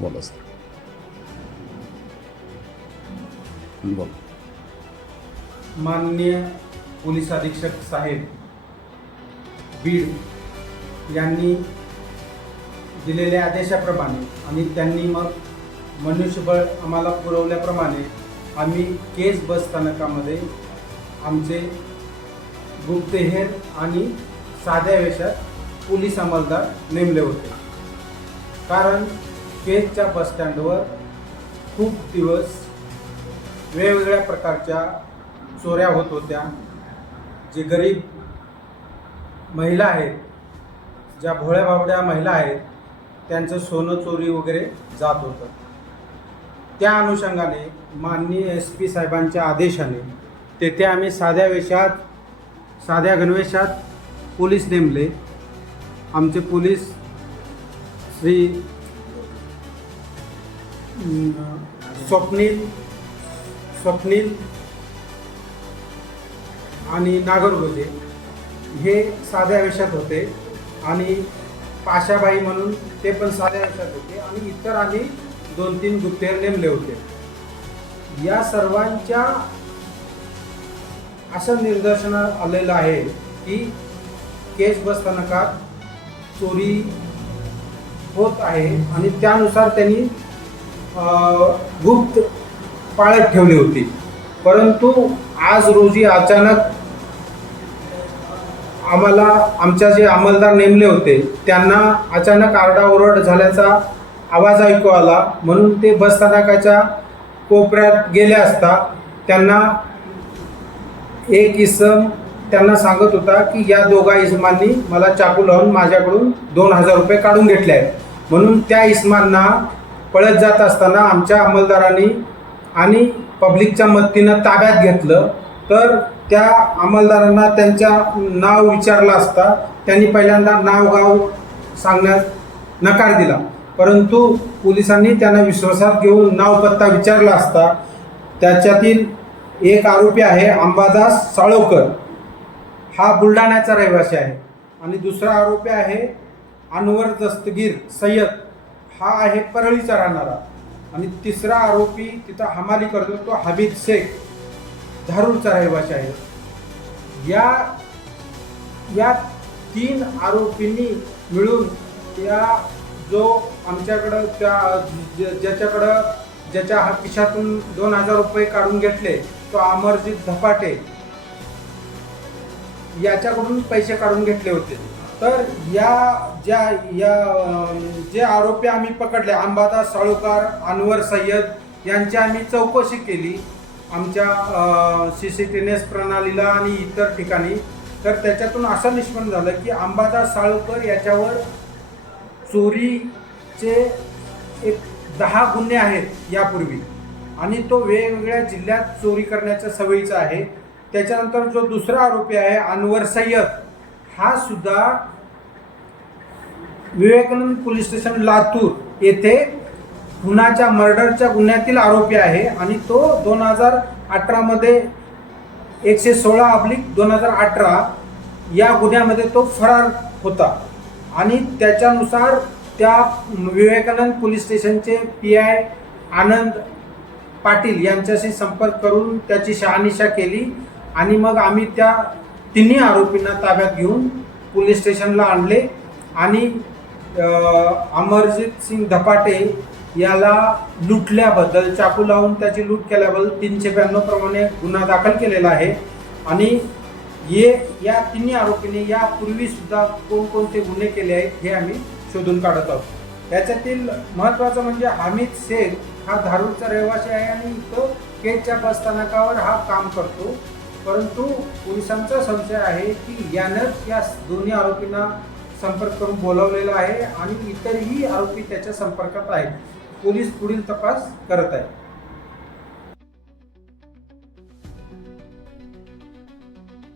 बोला सर बोला माननीय पोलीस अधीक्षक साहेब बीड यांनी दिलेल्या आदेशाप्रमाणे आणि त्यांनी मग मनुष्यबळ आम्हाला पुरवल्याप्रमाणे आम्ही केस बस स्थानकामध्ये आमचे गुप्तहेर आणि साध्या वेशात पोलीस अंमलदार नेमले होते. कारण केजच्या बसस्टँडवर खूप दिवस वेगवेगळ्या प्रकारच्या चोऱ्या होत होत्या. जे गरीब महिला आहेत ज्या भोळ्या बाबड्या महिला आहेत त्यांचं सोनं चोरी वगैरे जात होतं. त्या अनुषंगाने माननीय एस पी साहेबांच्या आदेशाने तेथे आम्ही साध्या वेशात साध्या गणवेशात पोलीस नेमले. आमचे पोलीस श्री स्वप्नील स्वप्नील आणि नागरगोजे हे साध्या वेशात होते. आणि पाशाबाई म्हणून ते पण साध्या वेशात होते. आणि इतर आणि दोन तीन गुप्तेर नेमले होते. या सर्वांच्या असं निदर्शनात आलेलं आहे की केस बसस्थानकात चोरी होत आहे. आणि त्यानुसार त्यांनी गुप्त पाळत ठेवली होती. परंतु आज रोजी अचानक आम्हाला आमच्या जे अंमलदार नेमले होते त्यांना अचानक आरडाओरड झाल्याचा आवाज ऐकू आला. म्हणून ते बसस्थानकाच्या कोपऱ्यात गेले असता त्यांना एक इसम त्यांना सांगत होता की या दोघा इसमांनी मला चाकू लावून माझ्याकडून दोन हजार रुपये काढून घेतले आहेत. म्हणून त्या इसमांना पळत जात असताना आमच्या अंमलदारांनी आणि पब्लिकच्या मदतीनं ताब्यात घेतलं. तर त्या अंमलदारांना त्यांच्या नाव विचारलं असता त्यांनी पहिल्यांदा नाव गाव सांगण्यात नकार दिला. परंतु पोलिसांनी त्यांना विश्वासात घेऊन नाव पत्ता विचारला असता त्याच्यातील एक आरोपी आहे अंबादास साळोकर. हा बुलढाण्याचा रहिवासी आहे. आणि दुसरा आरोपी आहे अनवर दस्तगीर सय्यद. हा आहे परळीचा राहणारा. आणि तिसरा आरोपी तिथं हमाली करतो तो हबीब शेख धारूरचा रहिवासी आहे. या या तीन आरोपींनी मिळून या जो आमच्याकडं त्या ज्याच्याकडं ज्याच्या हा खिशातून दोन हजार रुपये काढून घेतले तो अमरजीत धपाटे याच्याकडून पैसे काढून घेतले होते. तर या ज्या या जे आरोपी आम्ही पकडले अंबादास साळुकार अनवर सय्यद यांची आम्ही चौकशी केली आमच्या सी सी टी एस प्रणालीला आणि इतर ठिकाणी. तर त्याच्यातून असं निष्पन्न झालं की अंबादास साळुकर याच्यावर चोरीचे एक दहा गुन्हे आहेत यापूर्वी. आणि तो वेगवेगळ्या जिल्ह्यात चोरी करण्याच्या सवयीचा आहे. त्याच्यानंतर जो दुसरा आरोपी आहे अनवर सय्यद हा सुद्धा विवेकानंद पोलीस स्टेशन लातूर येथे खुनाच्या मर्डरच्या गुन्ह्यातील आरोपी आहे आणि तो दोन हजार अठरामध्ये एकशे सोळा अब्लिक दोन हजार अठरा या गुन्ह्यामध्ये तो फरार होता. आणि त्याच्यानुसार त्या विवेकानंद पोलीस स्टेशनचे पी आय आनंद पाटील यांच्याशी संपर्क करून त्याची शहानिशा केली आणि मग आम्ही त्या तिन्ही आरोपींना ताब्यात घेऊन पोलीस स्टेशनला आणले आणि अमरजित सिंग धपाटे याला लुटल्याबद्दल चाकू लावून त्याची लूट केल्याबद्दल तीनशे ब्याण्णव प्रमाणे गुन्हा दाखल केलेला आहे. आणि ये या तिन्ही आरोपींनी यापूर्वी सुद्धा कोणकोणते गुन्हे केले आहेत हे आम्ही शोधून काढत आहोत. याच्यातील महत्त्वाचं म्हणजे हामिद शेख हा धारूरचा रहिवासी आहे आणि इथं केजच्या बसस्थानकावर हा काम करतो. परंतु पोलिसांचा संशय आहे की यानंच या दोन्ही आरोपींना संपर्क करून बोलावलेला आहे आणि इतरही आरोपी त्याच्या संपर्कात आहेत. पोलीस पुढील तपास करत आहेत.